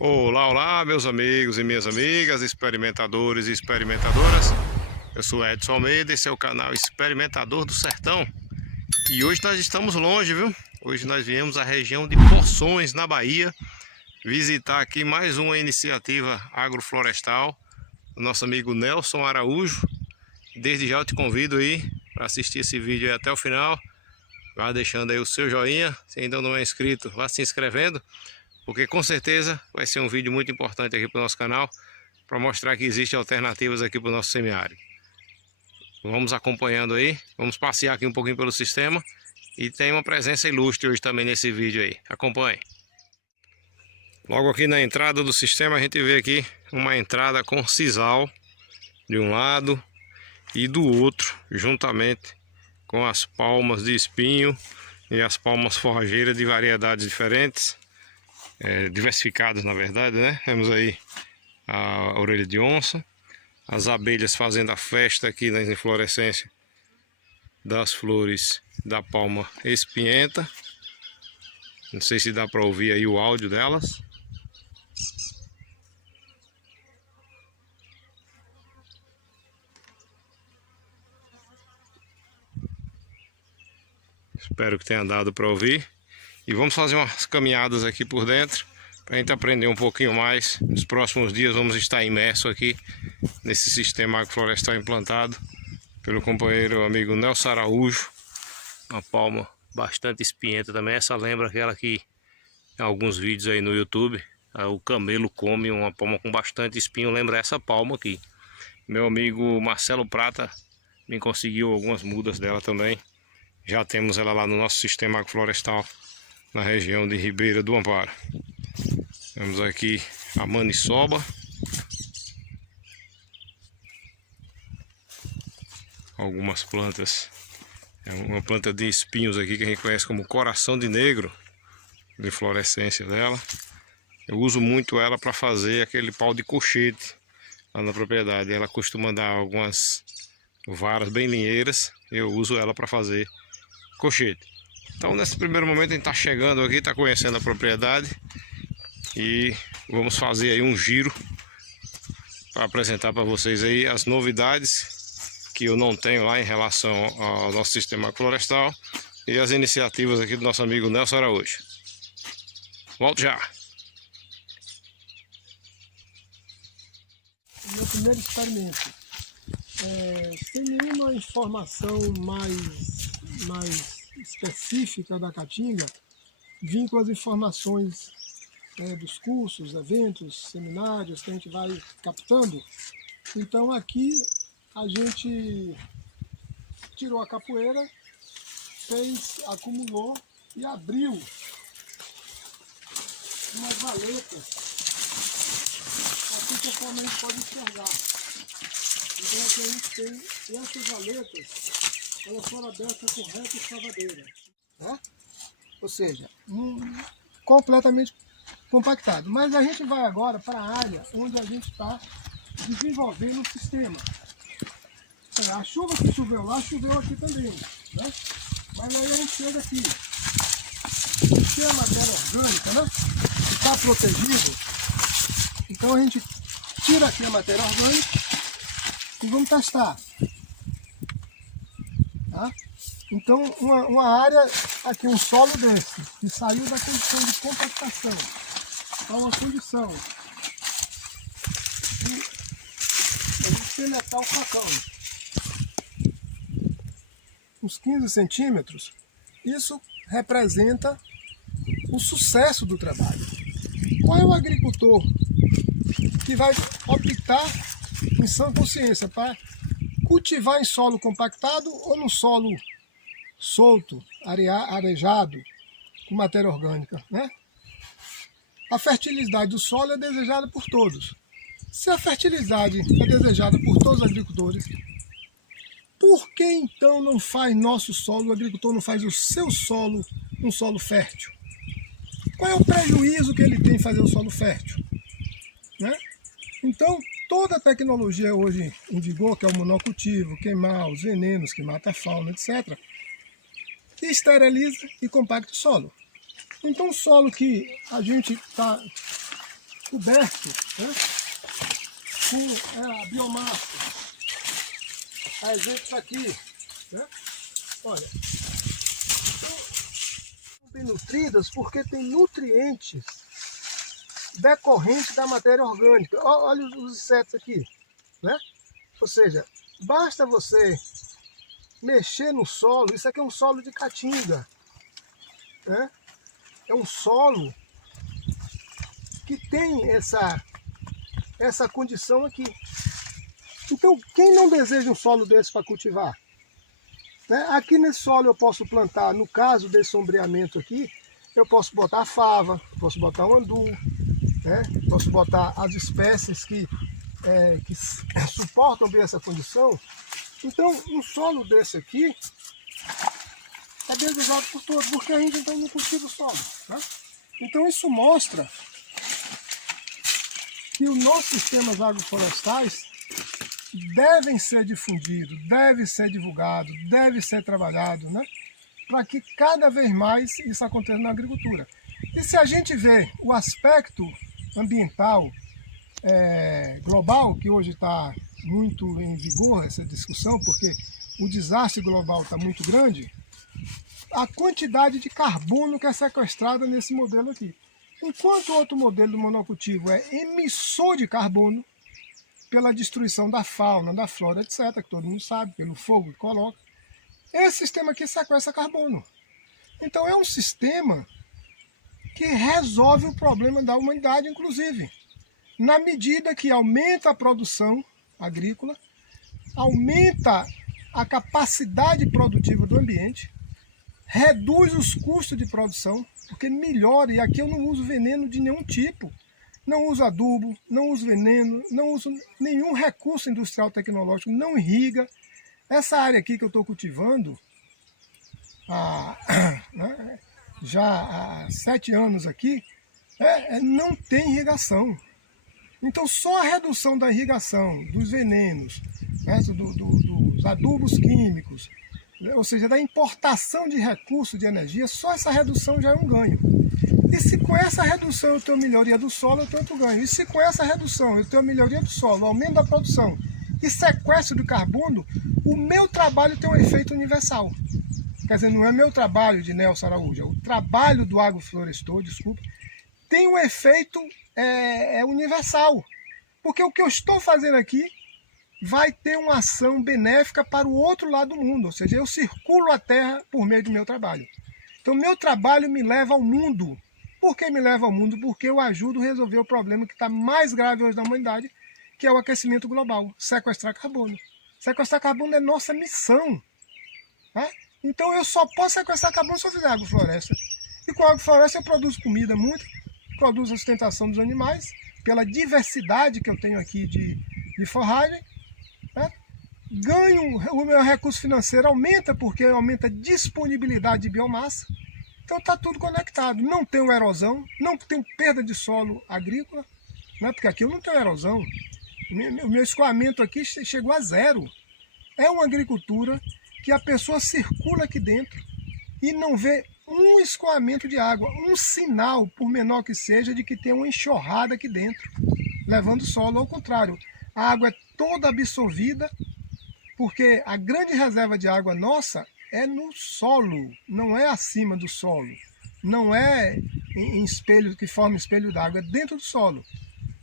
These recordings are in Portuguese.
Olá, olá, meus amigos e minhas amigas, experimentadores e experimentadoras. Eu sou Edson Almeida, esse é o canal Experimentador do Sertão. E hoje nós estamos longe, viu? Hoje nós viemos à região de Poções, na Bahia, visitar aqui mais uma iniciativa agroflorestal do nosso amigo Nelson Araújo. Desde já eu te convido aí para assistir esse vídeo aí até o final. Vá deixando aí o seu joinha, se ainda não é inscrito, vá se inscrevendo, porque com certeza vai ser um vídeo muito importante aqui para o nosso canal, para mostrar que existem alternativas aqui para o nosso semiárido. Vamos acompanhando aí, vamos passear aqui um pouquinho pelo sistema e tem uma presença ilustre hoje também nesse vídeo aí. Acompanhe. Logo aqui na entrada do sistema a gente vê aqui uma entrada com sisal de um lado e do outro, juntamente com as palmas de espinho e as palmas forrageiras de variedades diferentes, diversificadas na verdade, né? Temos aí a orelha de onça, as abelhas fazendo a festa aqui na inflorescência das flores da palma espinhenta. Não sei se dá para ouvir aí o áudio delas. Espero que tenha dado para ouvir. E vamos fazer umas caminhadas aqui por dentro para a gente aprender um pouquinho mais. Nos próximos dias vamos estar imerso aqui nesse sistema agroflorestal implantado pelo companheiro amigo Nelson Araújo. Uma palma bastante espinhenta também. Essa lembra aquela que em alguns vídeos aí no YouTube o camelo come uma palma com bastante espinho. Lembra essa palma aqui. Meu amigo Marcelo Prata me conseguiu algumas mudas dela também. Já temos ela lá no nosso sistema agroflorestal na região de Ribeira do Amparo. Temos aqui a maniçoba, algumas plantas, uma planta de espinhos aqui que a gente conhece como coração de negro, de inflorescência dela. Eu uso muito ela para fazer aquele pau de cochete lá na propriedade. Ela costuma dar algumas varas bem linheiras, eu uso ela para fazer cochete. Então nesse primeiro momento a gente está chegando aqui, está conhecendo a propriedade e vamos fazer aí um giro para apresentar para vocês aí as novidades que eu não tenho lá em relação ao nosso sistema florestal e as iniciativas aqui do nosso amigo Nelson Araújo. Volto já! Meu primeiro experimento, sem nenhuma informação mais específica da caatinga, vim com as informações dos cursos, eventos, seminários que a gente vai captando. Então aqui a gente tirou a capoeira, acumulou e abriu umas valetas, assim conforme a gente pode enxergar. Então aqui a gente tem essas valetas, elas foram abertas com reta e escavadeira, né? Ou seja, completamente compactado. Mas a gente vai agora para a área onde a gente está desenvolvendo o sistema. A chuva que choveu lá, choveu aqui também, né? Mas aí a gente chega aqui, tem a matéria orgânica, né? Que está protegido. Então a gente tira aqui a matéria orgânica e vamos testar. Tá? Então uma área, aqui um solo desse, que saiu da condição de compactação para uma condição de penetrar o facão, uns 15 centímetros, isso representa o sucesso do trabalho. Qual é o agricultor que vai optar em sã consciência para cultivar em solo compactado ou no solo solto, arejado, com matéria orgânica, né? A fertilidade do solo é desejada por todos. Se a fertilidade é desejada por todos os agricultores, por que então não faz nosso solo, o agricultor não faz o seu solo um solo fértil? Qual é o prejuízo que ele tem em fazer o solo fértil, né? Então, toda a tecnologia hoje em vigor, que é o monocultivo, queimar os venenos que matam a fauna, etc., esteriliza e compacta o solo. Então, o solo que a gente está coberto, né, com a biomassa. A exemplos aqui, né? Olha, são bem nutridas porque tem nutrientes decorrentes da matéria orgânica. Olha os insetos aqui, né? Ou seja, basta você mexer no solo. Isso aqui é um solo de caatinga, né? É um solo que tem essa condição aqui. Então, quem não deseja um solo desse para cultivar? Né? Aqui nesse solo eu posso plantar, no caso desse sombreamento aqui, eu posso botar a fava, posso botar o andu, né? Posso botar as espécies que suportam bem essa condição. Então, um solo desse aqui é desejado por todos, porque a gente então não cultiva o solo. Né? Então, isso mostra que os nossos sistemas agroflorestais devem ser difundidos, devem ser divulgados, devem ser trabalhados, né? Para que cada vez mais isso aconteça na agricultura. E se a gente vê o aspecto ambiental global, que hoje está muito em vigor essa discussão, porque o desastre global está muito grande, a quantidade de carbono que é sequestrada nesse modelo aqui. Enquanto o outro modelo do monocultivo é emissor de carbono, pela destruição da fauna, da flora, etc., que todo mundo sabe, pelo fogo que coloca, esse sistema aqui sequestra carbono. Então é um sistema que resolve o problema da humanidade, inclusive, na medida que aumenta a produção agrícola, aumenta a capacidade produtiva do ambiente, reduz os custos de produção, porque melhora, e aqui eu não uso veneno de nenhum tipo, não uso adubo, não uso veneno, não uso nenhum recurso industrial tecnológico, não irriga. Essa área aqui que eu estou cultivando, já há 7 anos aqui, não tem irrigação. Então só a redução da irrigação, dos venenos, né, dos adubos químicos, ou seja, da importação de recursos de energia, só essa redução já é um ganho. E se com essa redução eu tenho melhoria do solo, eu tenho outro ganho. E se com essa redução eu tenho melhoria do solo, aumento da produção e sequestro de carbono, o meu trabalho tem um efeito universal. Quer dizer, não é meu trabalho de Nelson Araújo, é o trabalho do agroflorestor, desculpa, tem um efeito universal. Porque o que eu estou fazendo aqui vai ter uma ação benéfica para o outro lado do mundo. Ou seja, eu circulo a terra por meio do meu trabalho. Então, meu trabalho me leva ao mundo. Por que me leva ao mundo? Porque eu ajudo a resolver o problema que está mais grave hoje na humanidade, que é o aquecimento global, sequestrar carbono. Sequestrar carbono é nossa missão. Né? Então, eu só posso sequestrar carbono se eu fizer agrofloresta. E com a agrofloresta eu produzo comida muito, produzo a sustentação dos animais, pela diversidade que eu tenho aqui de forragem. Né? Ganho, o meu recurso financeiro aumenta, porque aumenta a disponibilidade de biomassa. Então está tudo conectado. Não tenho erosão, não tenho perda de solo agrícola, né? Porque aqui eu não tenho erosão. O meu escoamento aqui chegou a 0. É uma agricultura que a pessoa circula aqui dentro e não vê um escoamento de água, um sinal, por menor que seja, de que tem uma enxurrada aqui dentro, levando solo. Ao contrário, a água é toda absorvida, porque a grande reserva de água nossa é no solo, não é acima do solo, não é em espelho, que forma espelho d'água, é dentro do solo.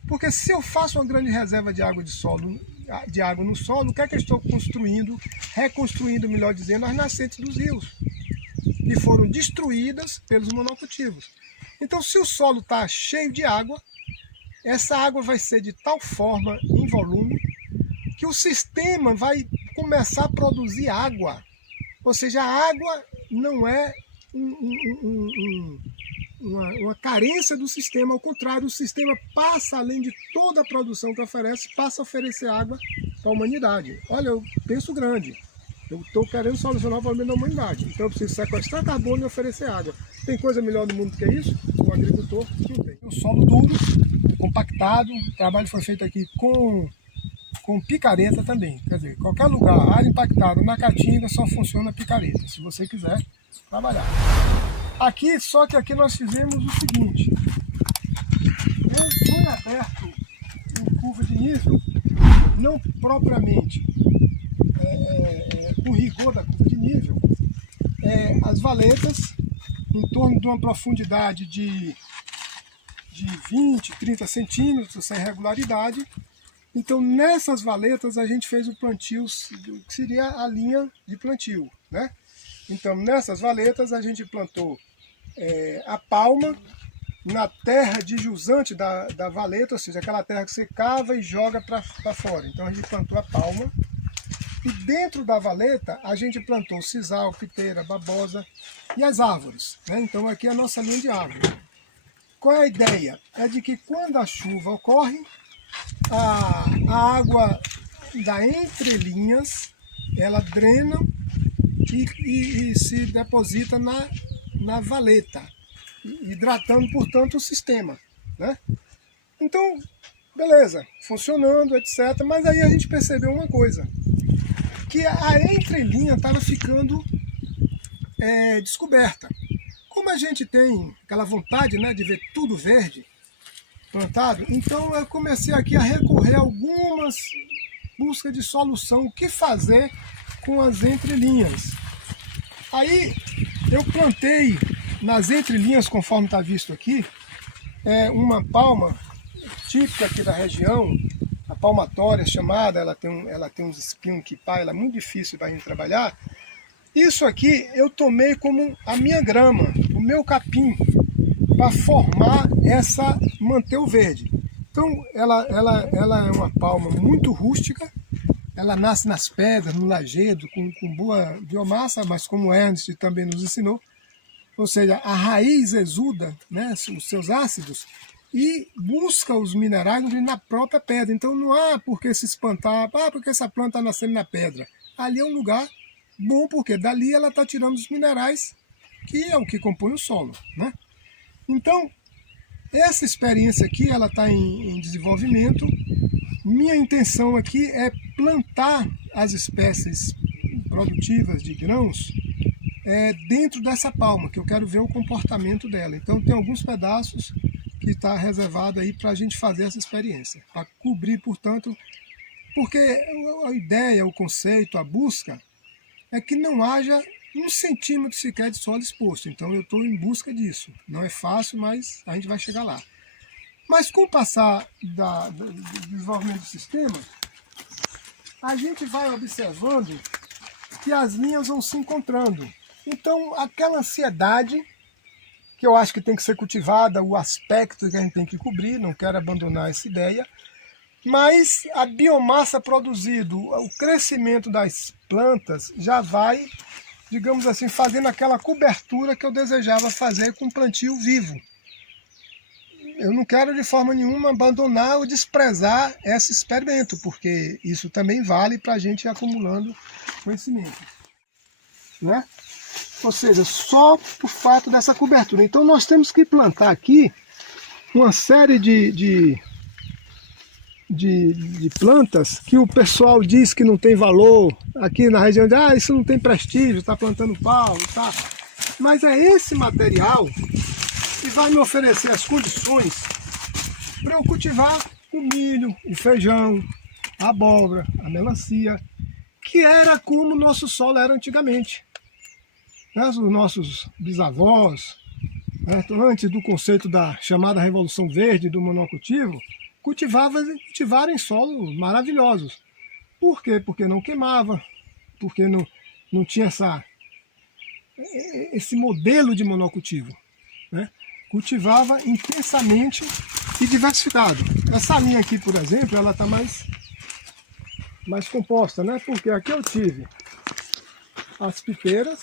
Porque se eu faço uma grande reserva de água no solo, o que é que eu estou construindo, reconstruindo, melhor dizendo, as nascentes dos rios, que foram destruídas pelos monocultivos. Então, se o solo está cheio de água, essa água vai ser de tal forma, em volume, que o sistema vai começar a produzir água. Ou seja, a água não é uma carência do sistema, ao contrário, o sistema passa, além de toda a produção que oferece, passa a oferecer água para a humanidade. Olha, eu penso grande. Eu estou querendo solucionar o problema da humanidade. Então eu preciso sequestrar carbono e oferecer água. Tem coisa melhor no mundo do que isso? O agricultor não tem. O solo duro, compactado, o trabalho foi feito aqui com picareta também. Quer dizer, qualquer lugar, área impactada na caatinga, só funciona picareta, se você quiser trabalhar. Aqui, só que aqui nós fizemos o seguinte. Eu fui aberto em curva de nível, não propriamente com rigor da curva de nível, as valetas em torno de uma profundidade de 20, 30 centímetros, sem regularidade. Então nessas valetas a gente fez o plantio, que seria a linha de plantio, né? Então nessas valetas a gente plantou a palma na terra de jusante da valeta, ou seja, aquela terra que você cava e joga para fora. Então a gente plantou a palma. E dentro da valeta a gente plantou sisal, piteira, babosa e as árvores, né? Então aqui é a nossa linha de árvore. Qual é a ideia? É de que quando a chuva ocorre, a água da entrelinhas, ela drena e se deposita na valeta, hidratando, portanto, o sistema, né? Então, beleza, funcionando, etc. Mas aí a gente percebeu uma coisa, que a entrelinha estava ficando descoberta. Como a gente tem aquela vontade, né, de ver tudo verde plantado, então eu comecei aqui a recorrer a algumas buscas de solução, o que fazer com as entrelinhas. Aí eu plantei nas entrelinhas, conforme está visto aqui, uma palma típica aqui da região, a palmatória chamada, ela tem uns espinhos que ela é muito difícil para a gente trabalhar. Isso aqui eu tomei como a minha grama, o meu capim, para formar manter o verde. Então ela é uma palma muito rústica, ela nasce nas pedras, no lajedo, com boa biomassa, mas como o Ernst também nos ensinou, ou seja, a raiz exuda, né, os seus ácidos, e busca os minerais na própria pedra. Então não há por que se espantar, porque essa planta está nascendo na pedra. Ali é um lugar bom, porque dali ela está tirando os minerais, que é o que compõe o solo, né? Então, essa experiência aqui, ela está em desenvolvimento. Minha intenção aqui é plantar as espécies produtivas de grãos dentro dessa palma, que eu quero ver o comportamento dela. Então tem alguns pedaços que está reservado aí para a gente fazer essa experiência, para cobrir, portanto, porque a ideia, o conceito, a busca é que não haja 1 centímetro sequer de solo exposto. Então eu estou em busca disso. Não é fácil, mas a gente vai chegar lá. Mas com o passar do desenvolvimento do sistema, a gente vai observando que as linhas vão se encontrando. Então aquela ansiedade, que eu acho que tem que ser cultivada, o aspecto que a gente tem que cobrir, não quero abandonar essa ideia, mas a biomassa produzida, o crescimento das plantas já vai, digamos assim, fazendo aquela cobertura que eu desejava fazer com plantio vivo. Eu não quero de forma nenhuma abandonar ou desprezar esse experimento, porque isso também vale para a gente ir acumulando conhecimento, né? Ou seja, só por fato dessa cobertura. Então nós temos que plantar aqui uma série de plantas que o pessoal diz que não tem valor aqui na região de isso não tem prestígio, está plantando pau, tá? Mas é esse material que vai me oferecer as condições para eu cultivar o milho, o feijão, a abóbora, a melancia, que era como o nosso solo era antigamente. Os nossos bisavós, né, antes do conceito da chamada Revolução Verde, do monocultivo, cultivaram em solos maravilhosos. Por quê? Porque não queimava, porque não tinha esse modelo de monocultivo, né? Cultivava intensamente e diversificado. Essa linha aqui, por exemplo, ela está mais composta, né? Porque aqui eu tive as pipeiras,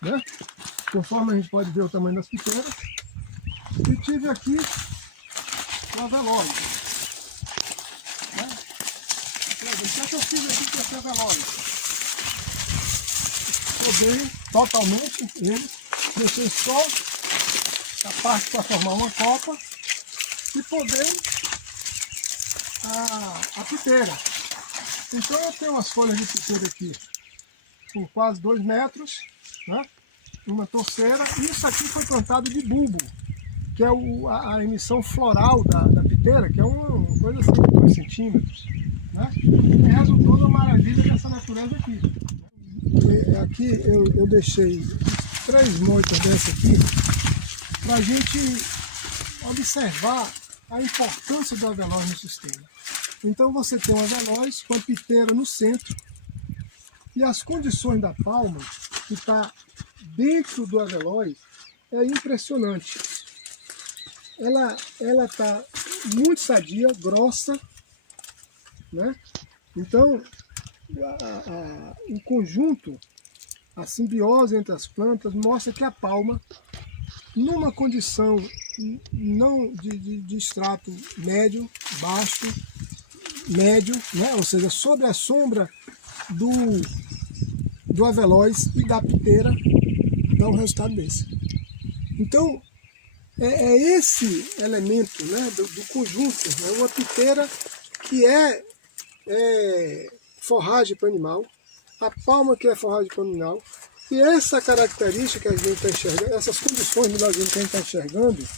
né? Conforme a gente pode ver o tamanho das pipeiras, e tive aqui o avelóide, né? O que eu fiz aqui com esse avelóide? Podei totalmente ele, deixei só a parte para formar uma copa e podei a piteira. Então eu tenho umas folhas de piteira aqui com quase 2 metros, né? Uma torceira. Isso aqui foi plantado de bulbo. que é a emissão floral da piteira, que é uma coisa assim de 2 centímetros, né? E resultou da maravilha dessa natureza aqui. Aqui eu deixei 3 moitas dessa aqui para a gente observar a importância do avelós no sistema. Então você tem um avelós com a piteira no centro e as condições da palma que está dentro do avelós é impressionante. Ela está muito sadia, grossa, né? Então o conjunto, a simbiose entre as plantas mostra que a palma, numa condição não de extrato médio, baixo, médio, né? Ou seja, sob a sombra do avelós e da piteira, dá um resultado desse. Então, é esse elemento, né, do conjunto, né, uma piteira que é forragem para animal, a palma que é forragem para animal, e essa característica que a gente está enxergando, essas condições milagrosas que a gente está enxergando,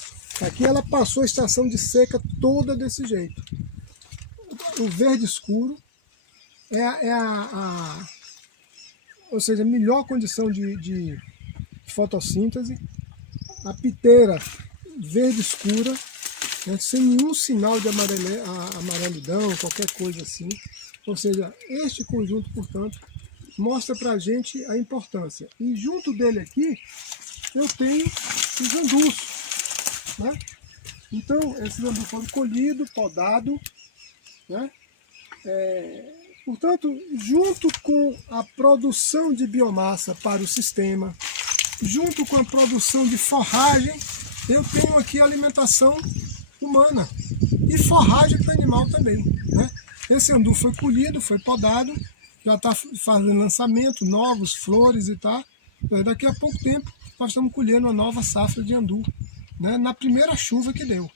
aqui ela passou a estação de seca toda desse jeito. O verde escuro ou seja, a melhor condição de fotossíntese, a piteira verde escura, né, sem nenhum sinal de amarelidão, qualquer coisa assim. Ou seja, este conjunto, portanto, mostra para a gente a importância. E junto dele aqui, eu tenho os andus, né? Então, esses andus foram colhidos, podados, né? Portanto, junto com a produção de biomassa para o sistema, junto com a produção de forragem, eu tenho aqui alimentação humana e forragem para animal também, né? Esse andu foi colhido, foi podado, já está fazendo lançamento, novos, flores e tal. Daqui a pouco tempo nós estamos colhendo uma nova safra de andu, né, na primeira chuva que deu.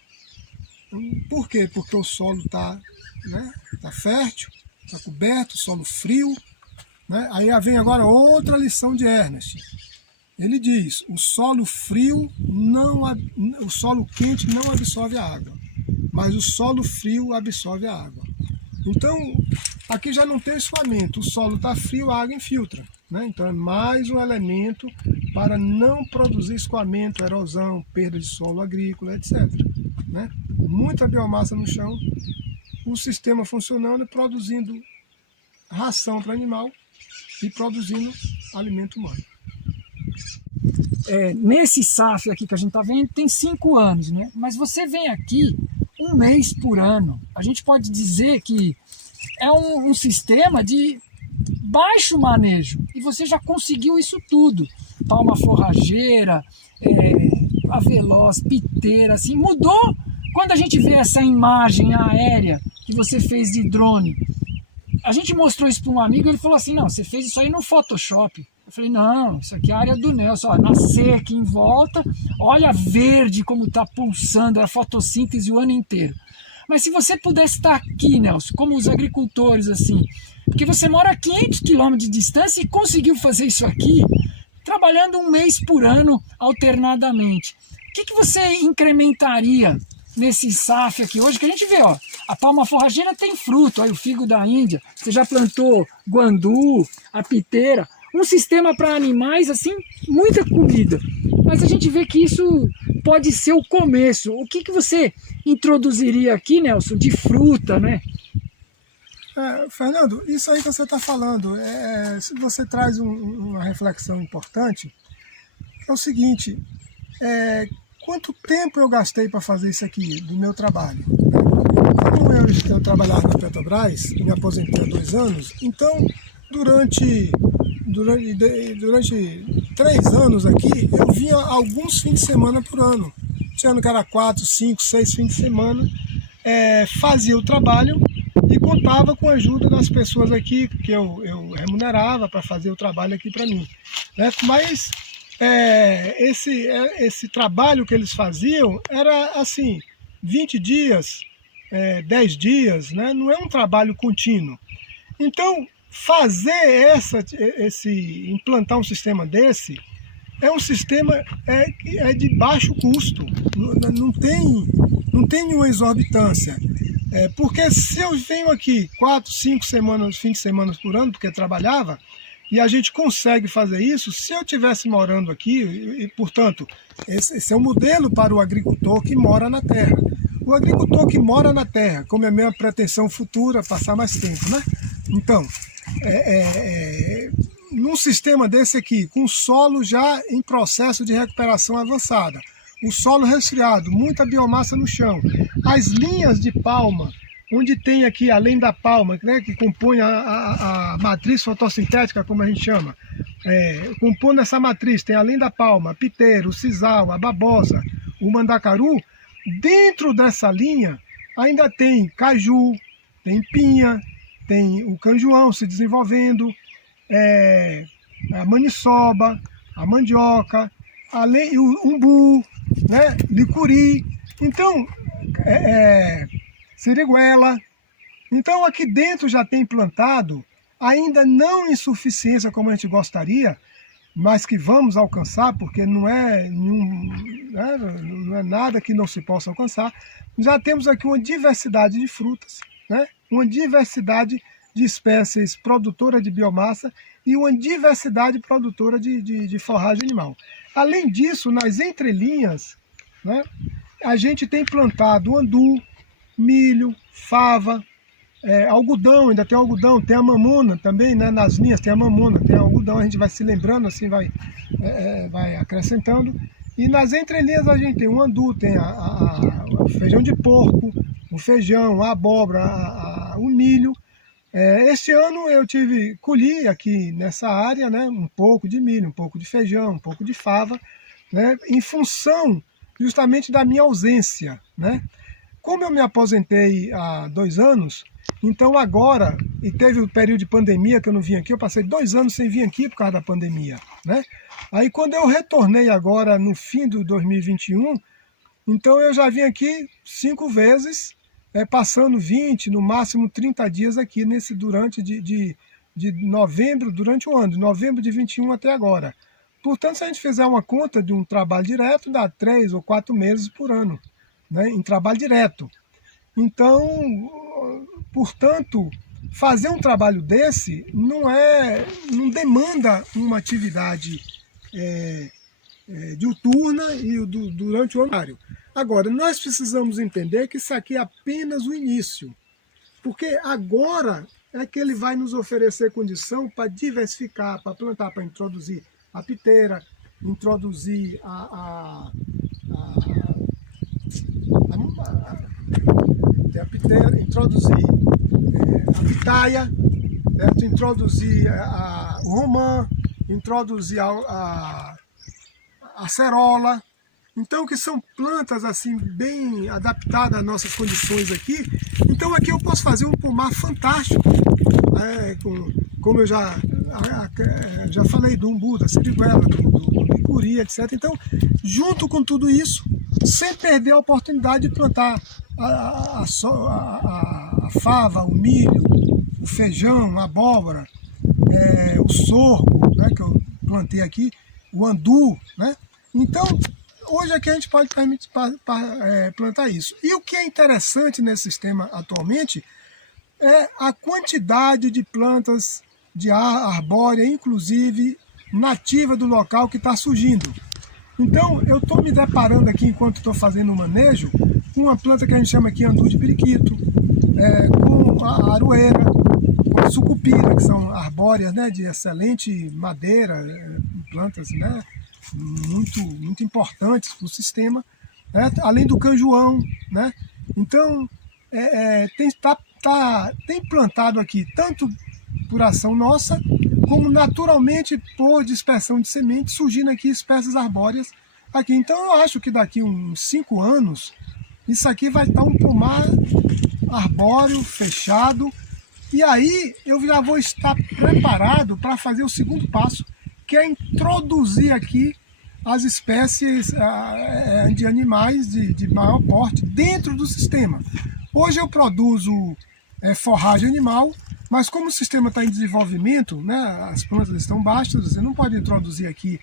Por quê? Porque o solo está, né, tá fértil, está coberto, solo frio, né? Aí vem agora outra lição de Ernest. Ele diz: o solo frio o solo quente não absorve a água, mas o solo frio absorve a água. Então, aqui já não tem escoamento, o solo está frio, a água infiltra, né? Então é mais um elemento para não produzir escoamento, erosão, perda de solo agrícola, etc., né? Muita biomassa no chão, o sistema funcionando e produzindo ração para animal e produzindo alimento humano. Nesse SAF aqui que a gente está vendo, tem 5 anos, né? Mas você vem aqui 1 mês por ano. A gente pode dizer que é um sistema de baixo manejo. E você já conseguiu isso tudo. Palma forrageira, avelós, piteira, assim. Mudou quando a gente vê essa imagem aérea que você fez de drone. A gente mostrou isso para um amigo e ele falou assim: não, você fez isso aí no Photoshop. Eu falei: não, isso aqui é a área do Nelson, ó, na seca em volta, olha verde como está pulsando, a fotossíntese o ano inteiro. Mas se você pudesse estar aqui, Nelson, como os agricultores, assim, porque você mora a 500 quilômetros de distância e conseguiu fazer isso aqui, trabalhando 1 mês por ano alternadamente. O que você incrementaria nesse SAF aqui hoje, que a gente vê, ó, a palma forrageira tem fruto, aí o figo da Índia, você já plantou guandu, a piteira, um sistema para animais, assim, muita comida. Mas a gente vê que isso pode ser o começo. O que você introduziria aqui, Nelson, de fruta, né? Fernando, isso aí que você está falando, você traz uma reflexão importante, é o seguinte: quanto tempo eu gastei para fazer isso aqui, do meu trabalho? Como eu trabalhava na Petrobras, me aposentei há 2 anos, então durante 3 anos aqui, eu vinha alguns fins de semana por ano. Tinha ano que era 4, 5, 6 fins de semana, fazia o trabalho e contava com a ajuda das pessoas aqui, que eu remunerava para fazer o trabalho aqui para mim, né? Mas esse trabalho que eles faziam era assim, 20 dias, 10 dias, né? Não é um trabalho contínuo. Então, implantar um sistema desse é um sistema de baixo custo, não tem nenhuma exorbitância. Porque se eu venho aqui 4, 5 semanas, fim de semana por ano, porque trabalhava, e a gente consegue fazer isso, se eu estivesse morando aqui, e portanto, esse é um modelo para o agricultor que mora na terra. O agricultor que mora na terra, como é a minha pretensão futura, passar mais tempo, né? Então, num sistema desse aqui, com solo já em processo de recuperação avançada, o solo resfriado, muita biomassa no chão, as linhas de palma, onde tem aqui, além da palma, né, que compõe a matriz fotossintética, como a gente chama, compondo essa matriz, tem além da palma, piteiro, o sisal, a babosa, o mandacaru. Dentro dessa linha ainda tem caju, tem pinha, tem o canjoão se desenvolvendo, a maniçoba, a mandioca, o umbu, né, licuri, então, siriguela. Então aqui dentro já tem plantado, ainda não em suficiência como a gente gostaria, mas que vamos alcançar, porque não é nada que não se possa alcançar. Já temos aqui uma diversidade de frutas, né? Uma diversidade de espécies produtoras de biomassa e uma diversidade produtora de forragem animal. Além disso, nas entrelinhas, né, a gente tem plantado andu, milho, fava, algodão, ainda tem algodão, tem a mamona também, né, nas linhas tem a mamona, tem algodão, a gente vai se lembrando, assim vai acrescentando. E nas entrelinhas a gente tem o andu, tem o feijão de porco, o feijão, a abóbora, o milho. Este ano eu colhi aqui nessa área, né, um pouco de milho, um pouco de feijão, um pouco de fava, né, em função justamente da minha ausência, né? Como eu me aposentei há 2 anos, então agora, e teve o período de pandemia que eu não vim aqui, eu passei 2 anos sem vir aqui por causa da pandemia, né? Aí quando eu retornei agora no fim do 2021, então eu já vim aqui 5 vezes, passando 20, no máximo 30 dias aqui durante de novembro, durante o ano, de novembro de 21 até agora. Portanto, se a gente fizer uma conta de um trabalho direto, dá 3 ou 4 meses por ano, né, em trabalho direto. Então, portanto, fazer um trabalho desse não demanda uma atividade diuturna e durante o horário. Agora, nós precisamos entender que isso aqui é apenas o início, porque agora é que ele vai nos oferecer condição para diversificar, para plantar, para introduzir a piteira, introduzir a piteira, introduzir a pitaia, certo? Introduzir o romã, introduzir a acerola. Então, que são plantas assim bem adaptadas às nossas condições aqui. Então aqui eu posso fazer um pomar fantástico, como eu já falei do umbu, da siriguela, do licuri, etc. Então, junto com tudo isso, sem perder a oportunidade de plantar a fava, o milho, o feijão, a abóbora, o sorgo, né, que eu plantei aqui, o andu, né? Então, hoje aqui a gente pode permitir plantar isso. E o que é interessante nesse sistema atualmente é a quantidade de plantas de arbórea, inclusive nativa do local, que está surgindo. Então, eu estou me deparando aqui, enquanto estou fazendo o manejo, com uma planta que a gente chama aqui andu de periquito, com a aroeira, com a sucupira, que são arbóreas, né, de excelente madeira, plantas, né, muito importantes para o sistema, né, além do canjoão, né? Então, tem plantado aqui, tanto por ação nossa, como naturalmente por dispersão de semente, surgindo aqui espécies arbóreas aqui. Então eu acho que daqui uns 5 anos, isso aqui vai estar um pomar arbóreo, fechado, e aí eu já vou estar preparado para fazer o segundo passo, que é introduzir aqui as espécies de animais de maior porte dentro do sistema. Hoje eu produzo forragem animal, mas como o sistema está em desenvolvimento, né, as plantas estão baixas, você não pode introduzir aqui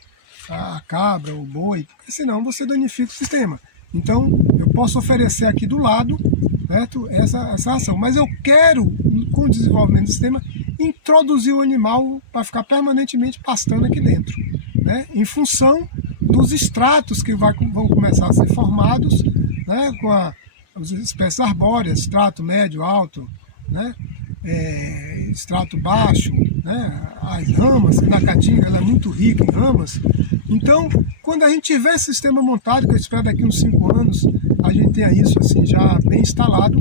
a cabra, o boi, porque senão você danifica o sistema. Então, eu posso oferecer aqui do lado, certo? Essa ação, mas eu quero, com o desenvolvimento do sistema, introduzir o animal para ficar permanentemente pastando aqui dentro, né? Em função dos estratos que vão começar a ser formados, né? Com as espécies arbóreas, estrato médio, alto, né? Estrato baixo, né? As ramas, que na Caatinga ela é muito rica em ramas. Então, quando a gente tiver esse sistema montado, que eu espero daqui uns 5 anos, a gente tenha isso assim já bem instalado,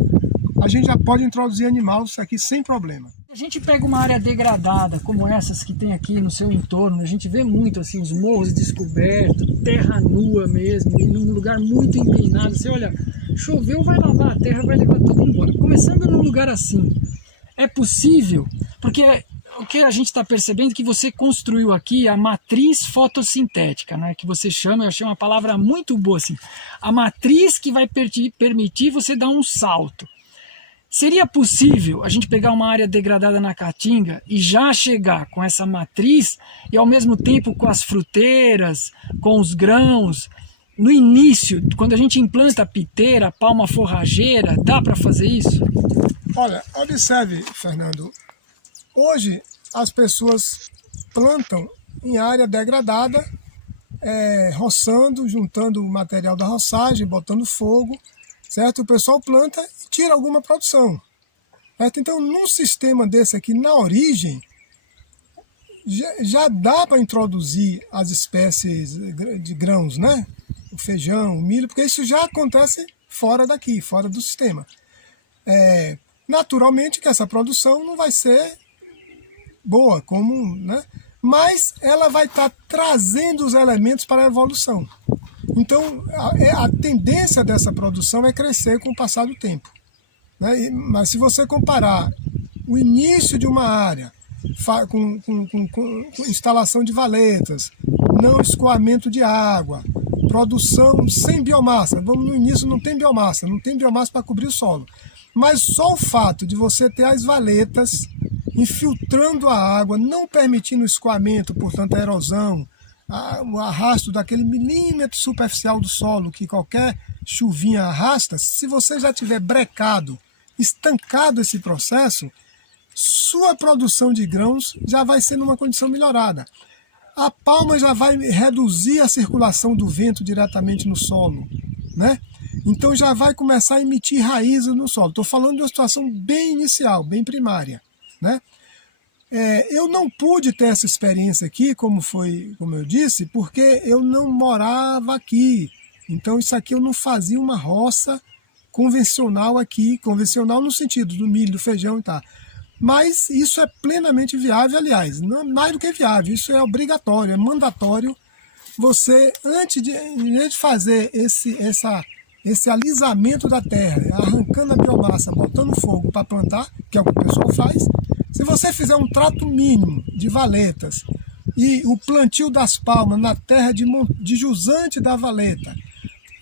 a gente já pode introduzir animais aqui sem problema. A gente pega uma área degradada, como essas que tem aqui no seu entorno, a gente vê muito assim, os morros descobertos, terra nua mesmo, e num lugar muito empinado. Você olha, choveu, vai lavar a terra, vai levar tudo embora. Começando num lugar assim, é possível, porque o que a gente está percebendo é que você construiu aqui a matriz fotossintética, né, que você chama, eu achei uma palavra muito boa assim, a matriz que vai permitir você dar um salto. Seria possível a gente pegar uma área degradada na Caatinga e já chegar com essa matriz e ao mesmo tempo com as fruteiras, com os grãos, no início, quando a gente implanta a piteira, a palma forrageira, dá para fazer isso? Olha, observe, Fernando, hoje as pessoas plantam em área degradada, roçando, juntando o material da roçagem, botando fogo, certo? O pessoal planta e tira alguma produção, certo? Então, num sistema desse aqui, na origem, já dá para introduzir as espécies de grãos, né? O feijão, o milho, porque isso já acontece fora daqui, fora do sistema. Naturalmente que essa produção não vai ser boa, como, né? Mas ela vai estar trazendo os elementos para a evolução. Então, a tendência dessa produção é crescer com o passar do tempo, né? Mas se você comparar o início de uma área com instalação de valetas, não escoamento de água, produção sem biomassa, no início não tem biomassa para cobrir o solo, mas só o fato de você ter as valetas infiltrando a água, não permitindo o escoamento, portanto a erosão, o arrasto daquele milímetro superficial do solo que qualquer chuvinha arrasta, se você já tiver brecado, estancado esse processo, sua produção de grãos já vai ser numa condição melhorada. A palma já vai reduzir a circulação do vento diretamente no solo, né? Então já vai começar a emitir raízes no solo. Estou falando de uma situação bem inicial, bem primária, né? Eu não pude ter essa experiência aqui, como eu disse, porque eu não morava aqui. Então isso aqui eu não fazia uma roça convencional aqui, convencional no sentido do milho, do feijão e tal. Mas isso é plenamente viável, aliás, não é mais do que viável, isso é obrigatório, é mandatório. Você, antes de fazer esse alisamento da terra, arrancando a biomassa, botando fogo para plantar, que é o que o pessoal faz, se você fizer um trato mínimo de valetas e o plantio das palmas na terra de jusante da valeta,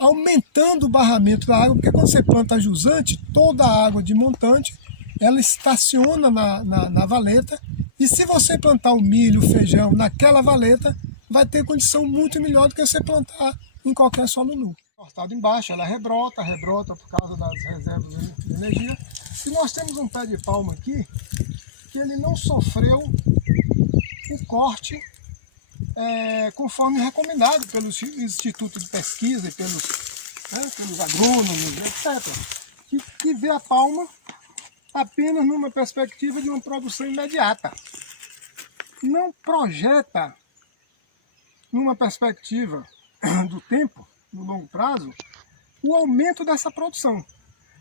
aumentando o barramento da água, porque quando você planta jusante, toda a água de montante, ela estaciona na valeta, e se você plantar o milho, o feijão naquela valeta, vai ter condição muito melhor do que você plantar em qualquer solo nu. Cortado embaixo, ela rebrota por causa das reservas de energia. E nós temos um pé de palma aqui, que ele não sofreu o corte conforme recomendado pelos institutos de pesquisa e pelos agrônomos, etc., que vê a palma apenas numa perspectiva de uma produção imediata. Não projeta numa perspectiva do tempo, no longo prazo, o aumento dessa produção.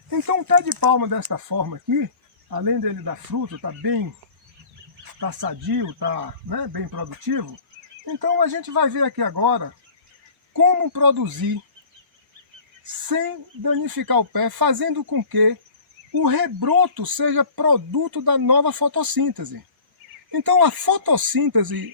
Então um pé de palma desta forma aqui, além dele dar fruto, está sadio, está, né, bem produtivo, então a gente vai ver aqui agora como produzir sem danificar o pé, fazendo com que o rebroto seja produto da nova fotossíntese. Então a fotossíntese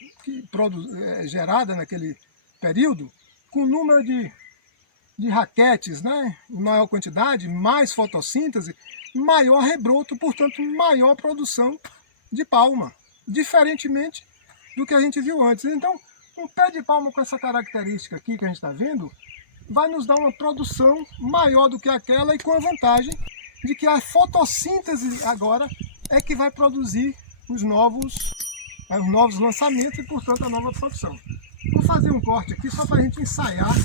gerada naquele período, com o número de raquetes, né, em maior quantidade, mais fotossíntese, maior rebroto, portanto maior produção de palma, diferentemente do que a gente viu antes. Então, Um pé de palma com essa característica aqui que a gente está vendo vai nos dar uma produção maior do que aquela e com a vantagem de que a fotossíntese agora é que vai produzir os novos lançamentos e, portanto, a nova produção. Vou fazer um corte aqui só para a gente ensaiar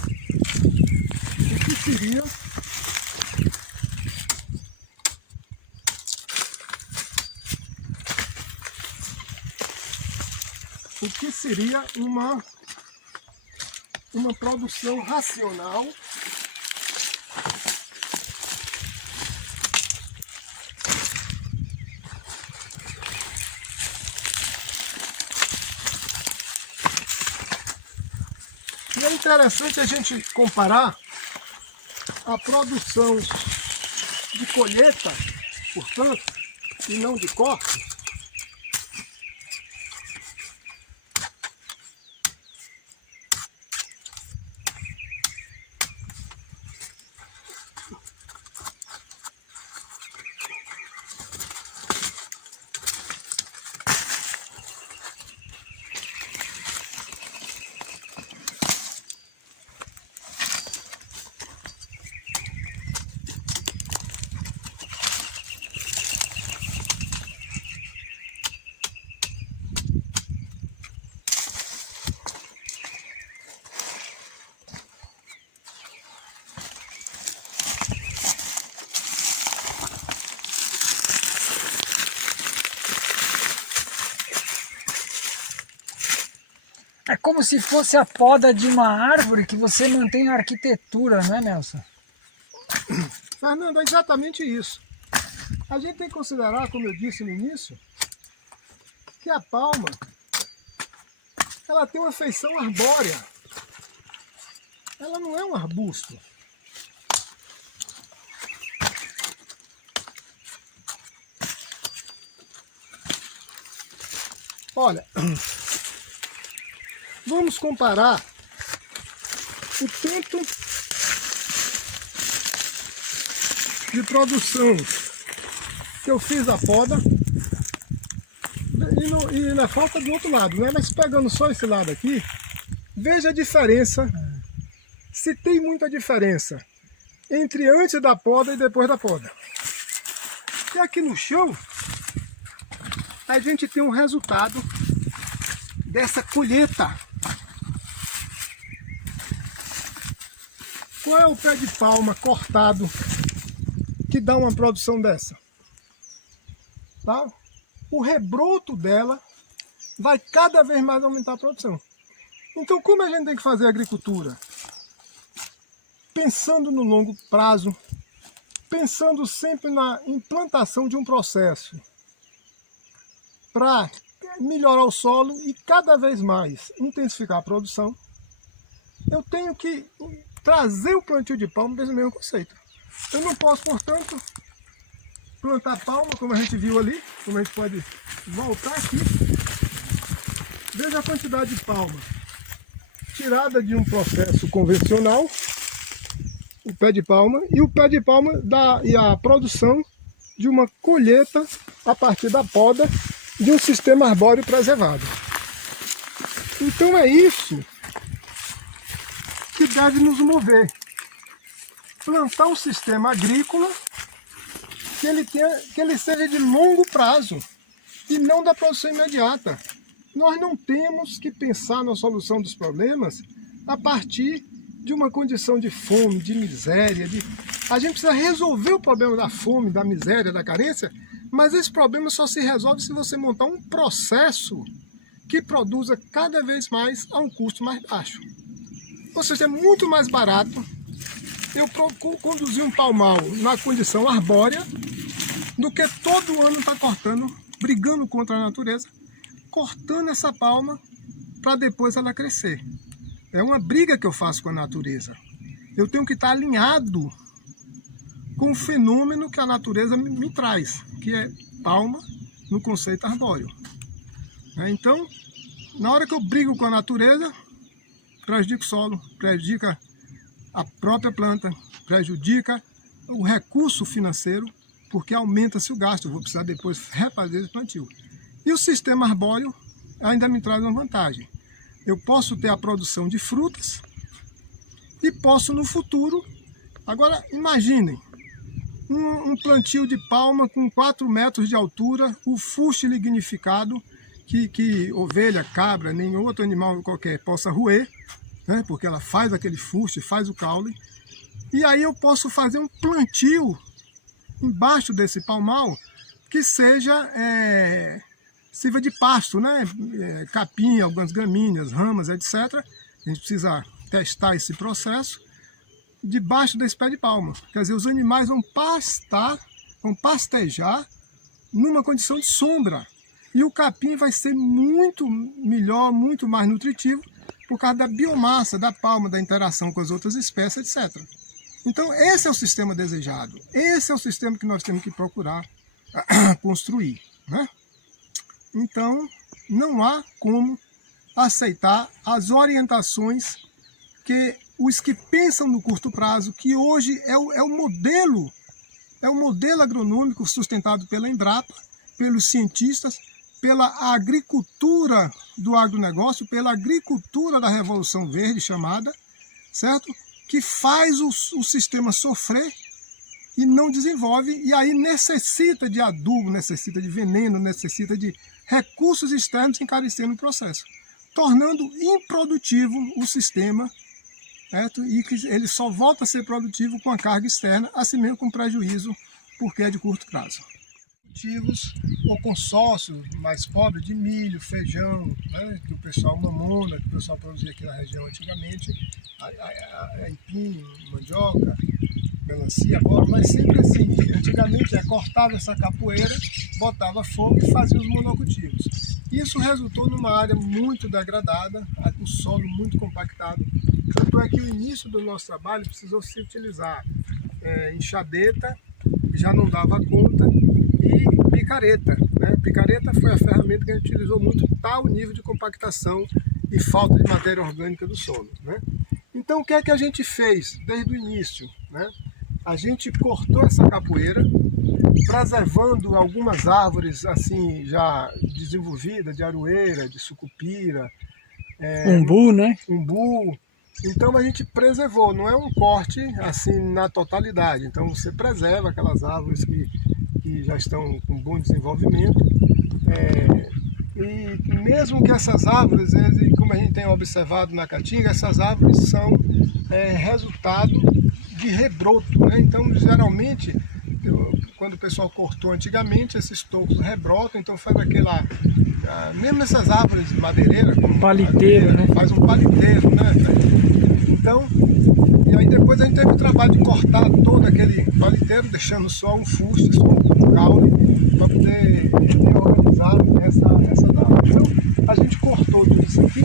o que seria uma produção racional e é interessante a gente comparar a produção de colheita, portanto, e não de corte. É como se fosse a poda de uma árvore que você mantém a arquitetura, não é, Nelson? Fernando, é exatamente isso. A gente tem que considerar, como eu disse no início, que a palma ela tem uma feição arbórea. Ela não é um arbusto. Olha, vamos comparar o tanto de produção que eu fiz a poda e na falta do outro lado, né? Mas pegando só esse lado aqui, veja a diferença, se tem muita diferença entre antes da poda e depois da poda. E aqui no chão, a gente tem um resultado dessa colheita. Qual é o pé de palma cortado que dá uma produção dessa? Tá? O rebroto dela vai cada vez mais aumentar a produção. Então, como a gente tem que fazer agricultura? Pensando no longo prazo, pensando sempre na implantação de um processo para melhorar o solo e cada vez mais intensificar a produção, eu tenho que trazer o plantio de palma desse mesmo conceito. Eu não posso, portanto, plantar palma, como a gente viu ali, como a gente pode voltar aqui. Veja a quantidade de palma tirada de um processo convencional, o pé de palma, e o pé de palma e a produção de uma colheita a partir da poda de um sistema arbóreo preservado. Então é isso que deve nos mover. Plantar um sistema agrícola que ele seja de longo prazo e não da produção imediata. Nós não temos que pensar na solução dos problemas a partir de uma condição de fome, de miséria. A gente precisa resolver o problema da fome, da miséria, da carência, mas esse problema só se resolve se você montar um processo que produza cada vez mais a um custo mais baixo. Ou seja, é muito mais barato eu conduzir um palmal na condição arbórea do que todo ano estar cortando, brigando contra a natureza, cortando essa palma para depois ela crescer. É uma briga que eu faço com a natureza. Eu tenho que estar alinhado com o fenômeno que a natureza me traz, que é palma no conceito arbóreo. Então, na hora que eu brigo com a natureza, prejudica o solo, prejudica a própria planta, prejudica o recurso financeiro, porque aumenta-se o gasto, eu vou precisar depois refazer esse plantio. E o sistema arbóreo ainda me traz uma vantagem. Eu posso ter a produção de frutas e posso no futuro... Agora imaginem, um plantio de palma com 4 metros de altura, o fuste lignificado, que ovelha, cabra, nenhum outro animal qualquer possa roer, né, porque ela faz aquele fuste, faz o caule. E aí eu posso fazer um plantio embaixo desse palmal que sirva de pasto, né? Capim, algumas gramíneas, ramas, etc. A gente precisa testar esse processo debaixo desse pé de palma. Quer dizer, os animais vão pastejar numa condição de sombra. E o capim vai ser muito melhor, muito mais nutritivo por causa da biomassa da palma, da interação com as outras espécies, etc. Então, esse é o sistema desejado. Esse é o sistema que nós temos que procurar construir, né? Então, não há como aceitar as orientações que os que pensam no curto prazo, que hoje é o modelo agronômico sustentado pela Embrapa, pelos cientistas, pela agricultura do agronegócio, pela agricultura da Revolução Verde chamada, certo? Que faz o sistema sofrer e não desenvolve, e aí necessita de adubo, necessita de veneno, necessita de recursos externos encarecendo o processo, tornando improdutivo o sistema, certo? E que ele só volta a ser produtivo com a carga externa, assim mesmo com prejuízo, porque é de curto prazo. Cultivos ou consórcios mais pobres de milho, feijão, né, que o pessoal mamona, que o pessoal produzia aqui na região antigamente, aipim, mandioca, melancia, abóbora, mas sempre assim. Antigamente cortava essa capoeira, botava fogo e fazia os monocultivos. Isso resultou numa área muito degradada, com solo muito compactado. Tanto é que o início do nosso trabalho precisou se utilizar enxadeta, já não dava conta, e picareta, né? Picareta foi a ferramenta que a gente utilizou muito, tal nível de compactação e falta de matéria orgânica do solo, né? Então o que é que a gente fez desde o início, né? A gente cortou essa capoeira, preservando algumas árvores assim já desenvolvidas, de aroeira, de sucupira, umbu, né? Umbu. Então a gente preservou, não é um corte assim na totalidade. Então você preserva aquelas árvores que já estão com bom desenvolvimento. E mesmo que essas árvores, como a gente tem observado na Caatinga, essas árvores são resultado de rebroto, né? Então geralmente, quando o pessoal cortou antigamente, esses tocos rebrotam, então faz aquela... mesmo essas árvores madeireiras, como paliteiro, né? Faz um paliteiro, né? Então, e aí depois a gente teve o trabalho de cortar todo aquele paliteiro, deixando só um fuste, só um caule, para poder reorganizar essa árvore. Então, a gente cortou tudo isso aqui,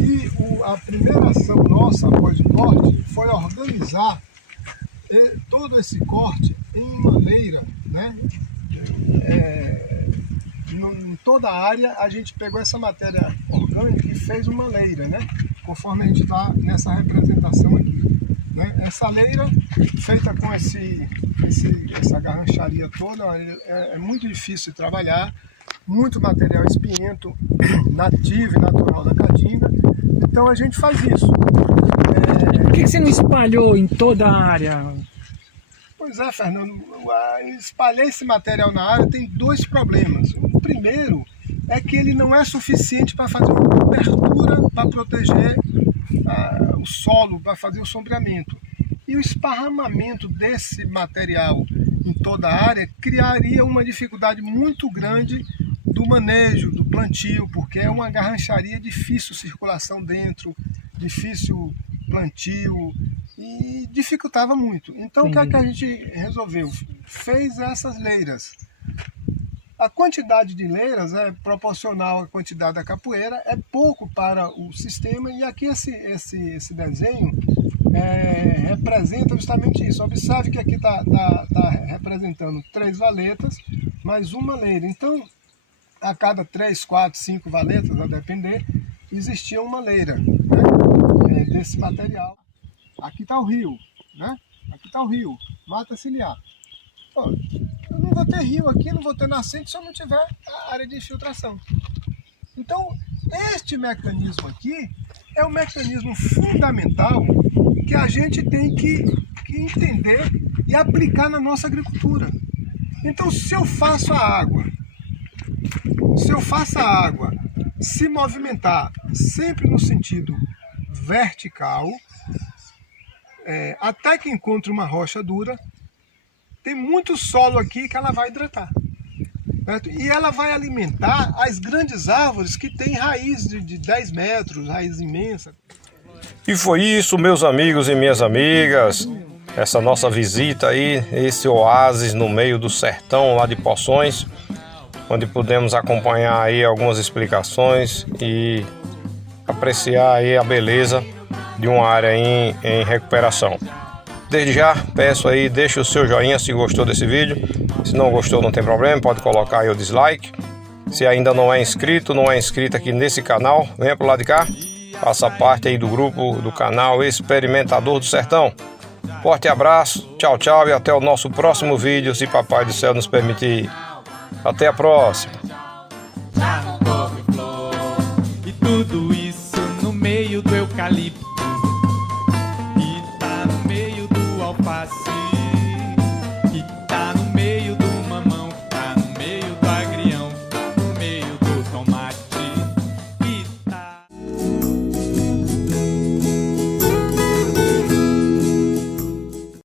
e a primeira ação nossa após o corte foi organizar todo esse corte em uma leira, né? Em toda a área a gente pegou essa matéria orgânica e fez uma leira, né? Conforme a gente está nessa representação aqui, né? Essa leira feita com essa garrancharia toda é muito difícil de trabalhar, muito material espinhento nativo e natural da Caatinga, então a gente faz isso. Por que você não espalhou em toda a área? Pois é, Fernando, espalhar esse material na área tem dois problemas. O primeiro é que ele não é suficiente para fazer uma cobertura, para proteger o solo, para fazer o sombreamento. E o esparramamento desse material em toda a área criaria uma dificuldade muito grande do manejo, do plantio, porque é uma garrancharia, difícil circulação dentro, difícil plantio, e dificultava muito. Então, o que é que a gente resolveu? Fez essas leiras. A quantidade de leiras é proporcional à quantidade da capoeira, é pouco para o sistema, e aqui esse desenho representa justamente isso. Observe que aqui está representando 3 valetas, mais uma leira. Então, a cada 3, 4, 5 valetas, a depender, existia uma leira, né, desse material. Aqui está o rio, né? Aqui está o rio, mata ciliar. Pô, eu não vou ter rio aqui, não vou ter nascente se eu não tiver a área de infiltração. Então, Este mecanismo aqui é um mecanismo fundamental que a gente tem que entender e aplicar na nossa agricultura. Então, se eu faço a água se movimentar sempre no sentido vertical, até que encontre uma rocha dura, tem muito solo aqui que ela vai hidratar. Certo? E ela vai alimentar as grandes árvores que têm raiz de 10 metros, raiz imensa. E foi isso, meus amigos e minhas amigas, essa nossa visita aí, esse oásis no meio do sertão lá de Poções, onde pudemos acompanhar aí algumas explicações e apreciar aí a beleza de uma área em recuperação. Desde já, peço aí, deixe o seu joinha se gostou desse vídeo. Se não gostou, não tem problema, pode colocar aí o dislike. Se ainda não é inscrito, não é inscrito aqui nesse canal, venha pro lado de cá. Faça parte aí do grupo do canal Experimentador do Sertão. Forte abraço, tchau, tchau e até o nosso próximo vídeo, se Papai do Céu nos permitir. Até a próxima. E tudo isso no meio do eucalipto.